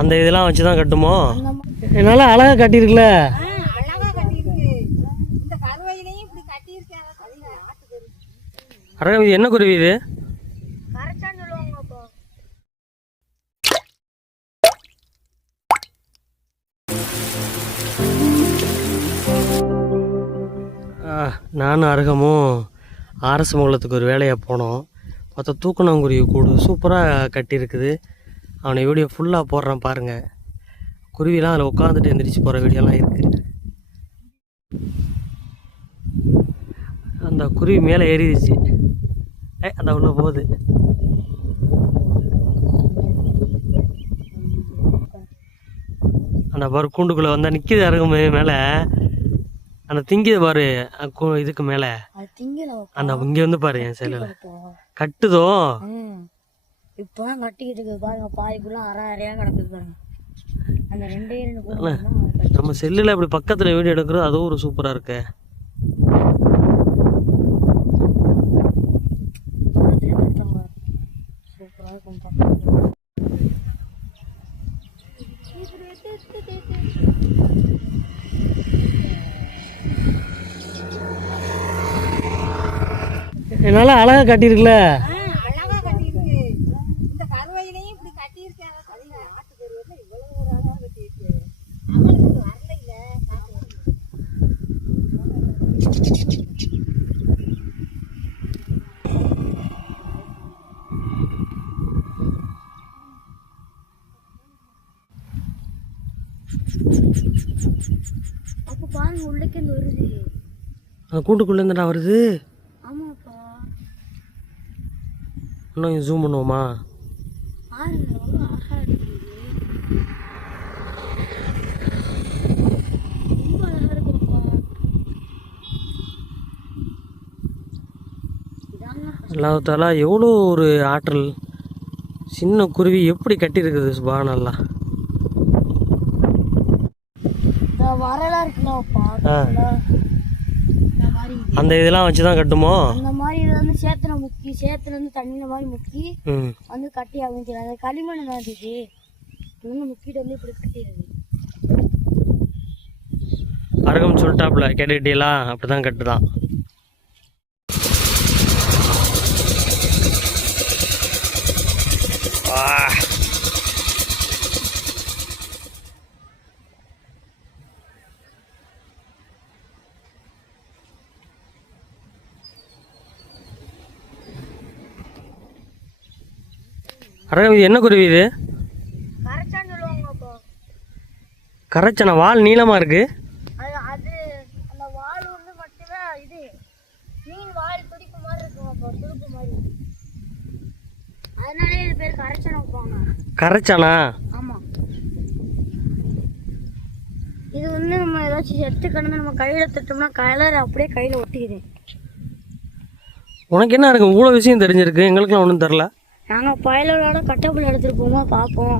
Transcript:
அந்த இதெல்லாம் வச்சு தான் கட்டுமோ என்னால் அழகாக கட்டியிருக்குல்ல அழகா கட்டியிருக்கு. இந்த கருவையிலையும் இப்படி கட்டியிருக்காங்க ஆட்டுக்கறி அழகா இது என்ன குருவி இது? நானும் அருகமும் ஆர்எஸ் மங்கலத்துக்கு ஒரு வேலையாக போனோம். பார்த்தா தூக்கணாங்குருவி கூடு சூப்பராக கட்டியிருக்குது. அவனை வீடியோ ஃபுல்லாக போடுறான் பாருங்கள் குருவிலாம் அதில் உட்காந்துட்டு எந்திரிச்சு போகிற வீடியோலாம் இருக்குது அந்த குருவி மேலே ஏறிடுச்சு. ஏ அந்த உள்ள போகுது. அந்த பாரு கூண்டுக்குள்ளே வந்தால் நிற்கிது இறங்குமே மேலே. அந்த திங்கிது பாரு கு- இதுக்கு மேலே. அது திங்கல அந்த இங்கே வந்து பாரு என் செல்லில் கட்டுதோ? ம். இப்போதான் கட்டிக்கிட்டு இருக்குது. பாருங்க பாய்க்குள்ள அரை அரையா கிடக்குது பாருங்க. அந்த ரெண்டே ரெண்டு நம்ம செல்லில் அப்படி பக்கத்தில் வீடியோ எடுக்கிறோம் அதுவும் ஒரு சூப்பராக இருக்கு. சூப்பராக இருக்கும் என்னால் அழகாக கட்டியிருக்குல்ல அழகா கட்டியிருக்கு இந்த கருவையிலையும் இப்படி கட்டியிருக்காங்க ஆட்டுக்கறி வந்து இவ்வளவு ஒரு அழகா கட்டியிருக்கு அவளுக்கு வரல இல்ல அப்ப பாருங்க உள்ளுக்கு வருது அந்த கூண்டுக்குள்ளே இருந்துடா வருது. இன்னும் ஜூம் பண்ணுவோமா? அல்லாஹாலா எவ்வளோ ஒரு ஆற்றல். சின்ன குருவி எப்படி கட்டியிருக்குது சுபா நல்லா? இந்த அந்த இதெல்லாம் வச்சு தான் கட்டுமோ? அந்த மாதிரி இது வந்து சேத்துல முக்கி சேத்துல இருந்து தண்ணியில மாதிரி முக்கி வந்து கட்டி அது களிமண் தான் இது. இது வந்து முக்கிட்டு வந்து இப்படி கட்டிடுது அருகம் சொல்லிட்டாப்புல கேட்டுக்கிட்டீங்களா? அப்படி தான் கட்டுதான். அருகம் இது என்ன குருவி இது? கரைச்சன? வால் நீளமாக இருக்குது அது அது அந்த வால் வந்து மட்டுமே இது. மீன் வால் துடிப்பு மாதிரி இருக்குமாப்பா துடுப்பு மாதிரி. அதனாலே இது பேர் கரைச்சனை வைப்பாங்க. கரைச்சானா? ஆமா. இது வந்து நம்ம ஏதாச்சும் செத்து கிடந்து நம்ம கையில தட்டோம்னா கலர் அப்படியே கையில ஒட்டிக்குது. உனக்கு என்ன இருக்கு? இவ்வளோ விஷயம் தெரிஞ்சிருக்கு. எங்களுக்குலாம் ஒன்றும் தெரில நாங்க பயலோட கட்டப்பில் எடுத்துகிட்டு போமா பார்ப்போம்.